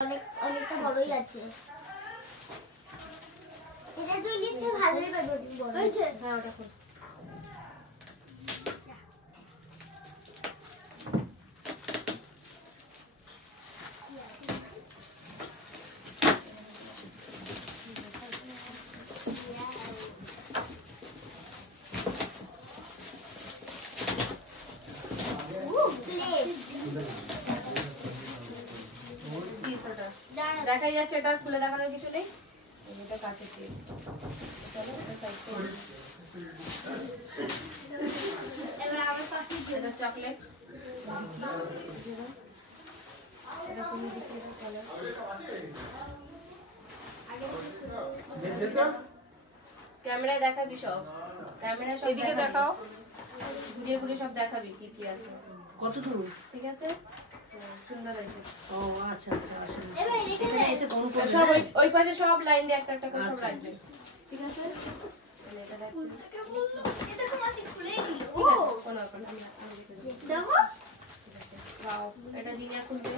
অনেকটা বড়ই আছে। এটা তুই নিচে ভালোই বড় হয়েছে। হ্যাঁ ওটা খুব দেখা যাচ্ছে, এটা খুলে দেখানোর কিছু নেই। এটা কাঁচের প্লেট। চলো এটা সাইড করে। এবার আমার পাশে এটা চকলেট। এটা তুমি দিতে কালার। ক্যামেরায় দেখাবি সব। ক্যামেরা সব এদিকে দেখাও। ঘুরিয়ে ঘুরিয়ে সব দেখাবি কি কি আছে। কত দূর? ঠিক আছে? সুন্দর হয়েছে। ও আচ্ছা আচ্ছা আচ্ছা। এবার এখানে এসে কোন কোন সব ওই পাশে সব লাইন দিয়ে একটা একটা করে সব রাখবে। ঠিক আছে? এটা দেখ। এটা তো মাসি খুলে দিল। ঠিক আছে, কোনো ব্যাপার না। দেখো ওয়াও, এটা জিনিয়া খুলবে।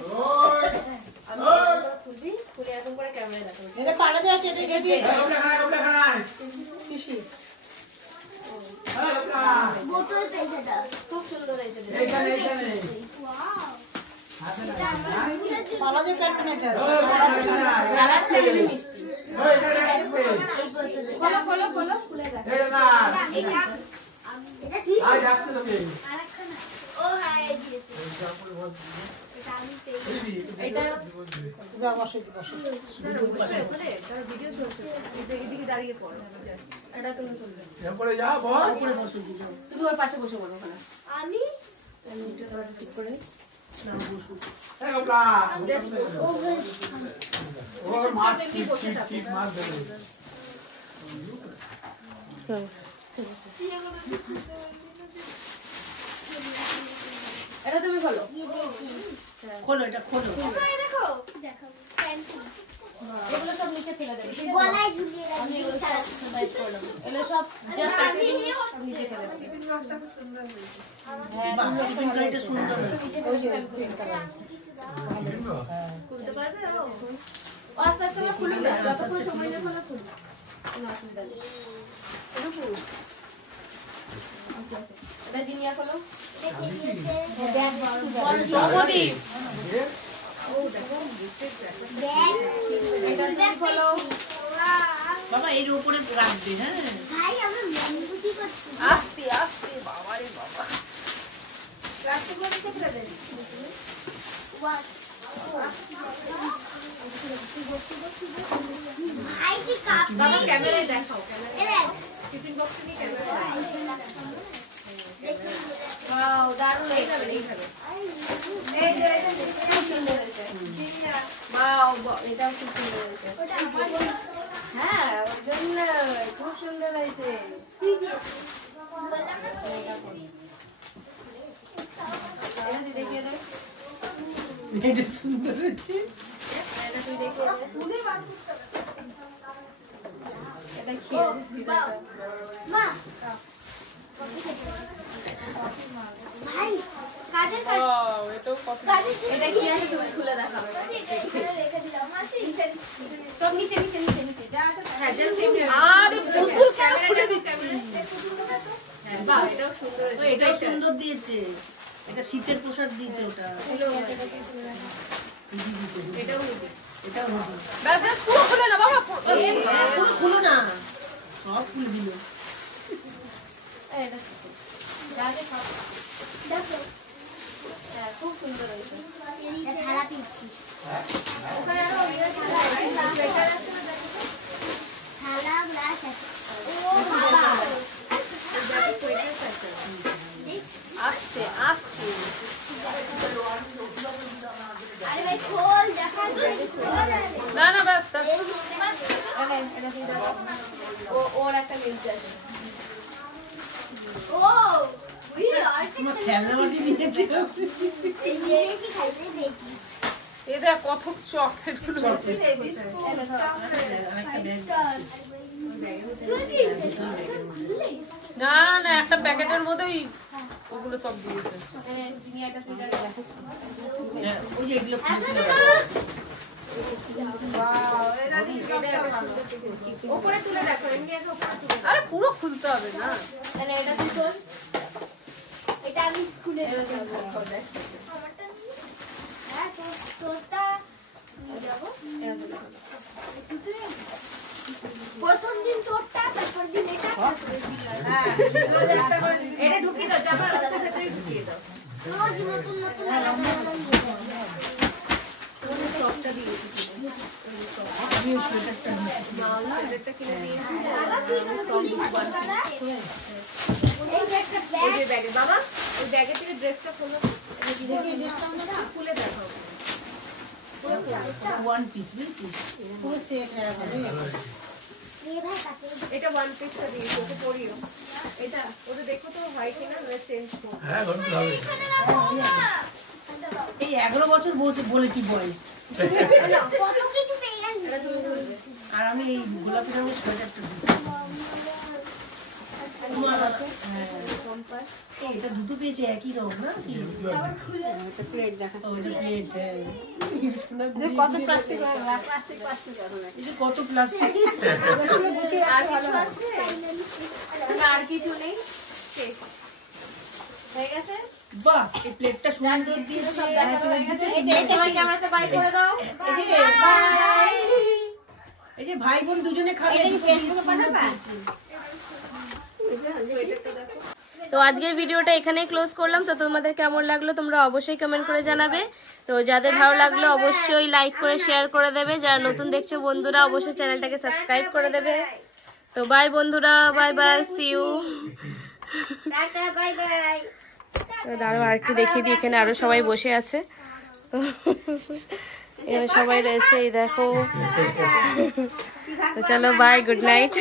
আমি খুলবি, খুলে এরকম করে ক্যামেরায় দেখাবো। এটা পালা যাচ্ছে, এটা কে দিয়েছে? পিসি। বোতল পেয়েছে এটা। খুব সুন্দর হয়েছে। ওয়াও পালা যে প্যাটার্ন এটা। কালারটা খুবই মিষ্টি। এই বোতলে খোলো খোলো খোলো, খুলে দেখ। এটা ঠিক আরেকখানা ও হ্যাঁ এই দিয়েছে এটা আমি পেয়েছি এটা যা বসে কি বসে। এটা তুমি খুলবে। এরপরে যা বল উপরে বসে কি যাও। তুমি ওর পাশে বসে বলো ওখানে। আমি আমি এটা তোমার ঠিক করে না বসু। এই গোপলা ও ওর মাছ ঠিক ঠিক মাছ দেবে এটা তুমি খোলো। খোলো এটা খোলো। দেখো দেখো পেন্সিল এগুলো সব নিচে ফেলে দেবে। গলায় ঝুলিয়ে আমি রাখি এগুলো সব বাইট করলাম। এগুলো সব যা প্যাকেট সব নিচে ফেলে দেবে। হ্যাঁ, বাহ, টিফিনটা এটা সুন্দর হয়েছে। ওই যে খুলতে পারবে না? আস্তে আস্তে করে খুলুন না, যতক্ষণ সময় নেবে না খুলুন। কোনো অসুবিধা নেই। এটা খুলুন। এটা জিনিয়া খোলো। রেখে দিয়েছে জগদী ব্যাগ এটা তুমি খোলো। বাবা এর উপরে রাখবে। হ্যাঁ ভাই আমরা মনগুটি করছি আস্তে আস্তে। বাবা রে বাবা। রাস্তাগুলো নিচে ফেলে দেন ভাই কি কাপ বাবা ক্যামেরায় দেখাও, ক্যামেরায়। এরে টিফিন বক্স নিয়ে ক্যামেরায়। ওয়াও, দারুণ হয়েছে। এইভাবে। খুব সুন্দর হয়েছে। ওয়াও, এটাও খুব সুন্দর হয়েছে। হ্যাঁ, ওর জন্য খুব সুন্দর হয়েছে। তুই দিয়েছিস এটা তুই দেখিয়ে দে। এটা সুন্দর হয়েছে। এটা তুই দেখিয়ে দে। এটা খেয়ে ভিডিওটা। মা ভাই কাজের কাজ এটাও কত কাজের এটা কি আছে তুমি খুলে দেখাবে। রেখে দিলাম মাসি সব নিচে নিচে নিচে নিচে যা আছে। হ্যাঁ, জাস্ট এমনি। আরে পুতুল কেন খুলে দিচ্ছি? হ্যাঁ, বাহ, এটাও সুন্দর হয়েছে। এটাও সুন্দর দিয়েছে। এটা শীতের পোশাক দিয়েছে ওটা। এটাও হবে। এটাও হবে। ব্যাস ব্যাস, পুরো খুলে না বাবা। পুরো খুলো না। সব খুলে দিল। এটা যা আছে সব। দেখো হ্যাঁ, খুব সুন্দর হয়েছে। এটা থালা পিচ্ছি ওখানে আরো ইয়ে থালা আছে। থালা গ্লাস আছে ও বাবা আস্তে আস্তে। আরে ভাই খোল দেখা না না, ব্যাস ব্যাস। এটা তুই দেখ। ওর একটা লিঙ্ক আছে। ও উই আর তোমার খেলনা বাটি নিয়েছে। বেশি খাইতে বেশি এটা কত চকলেট গুলো। না না, একটা প্যাকেটের মধ্যেই ওগুলো সব দিয়েছে। জিনিয়াটা তুই দেখ। ওই যে এগুলো উপরে তুলে দেখো, এমনি আগে উপরে তুলে দেখো। আরে পুরো খুলতে হবে না। তাহলে এটা তুই খোল। এটা আমি স্কুলে হ্যাঁ তোরটা যাবো প্রথম দিন তোরটা, তারপর দিন এটা, এটা ঢুকিয়ে দাও, জামার ভেতরে ঢুকিয়ে দাও। রোজ নতুন নতুন সবটা দিয়ে দিচ্ছি। সোয়েটারটা কিনে দিয়েছি। এই যে একটা এই যে ব্যাগে বাবা, ওই ব্যাগে থেকে ড্রেসটা খোলো। খুলে দেখো। ওয়ান পিস বুঝছিস পুরো সেট হয়ে গেল এটা ওয়ান পিসটা দিয়েছি, ওকে পরিও। এটা ওটা দেখো তো হয় কিনা, চেঞ্জ করো। হ্যাঁ ঘন্টা হবে এই 11 বছর বলেছি বয়স কত কিছু পেয়ে গেছি। এটা তুমি খুলবে। আর আমি এই গোলাপি রঙের সোয়েটারটা দিচ্ছি কম্পাস। এটা দুটো পেয়েছে একই রঙ না কি তারপর খুলে একটা প্লেট দেখা। ওটা প্লেট কত প্লাস্টিক প্লাস্টিক এটা কত প্লাস্টিক আর কিছু আছে না? আর কিছু নেই, শেষ হয়ে গেছে। বাহ এই প্লেটটা সুন্দর দিয়েছে ক্যামেরাতে বাই করে দাও। এই যে ভাই বোন দুজনে খাবে সোয়েটারটা দেখো। তো আজকের ভিডিওটা এখানেই ক্লোজ করলাম। তো তোমাদের কেমন লাগলো তোমরা অবশ্যই কমেন্ট করে জানাবে। তো যাদের ভালো লাগলো অবশ্যই লাইক করে শেয়ার করে দেবে। যারা নতুন দেখছো বন্ধুরা অবশ্যই চ্যানেলটাকে সাবস্ক্রাইব করে দেবে। তো বাই বন্ধুরা, bye bye, see you. Tata bye bye. তো দাঁড়াও আর কি দেখিয়ে দিই, এখানে আরো সবাই বসে আছে। তো এখানে সবাই রয়েছে, এই দেখো। তো চলো বাই, গুড নাইট।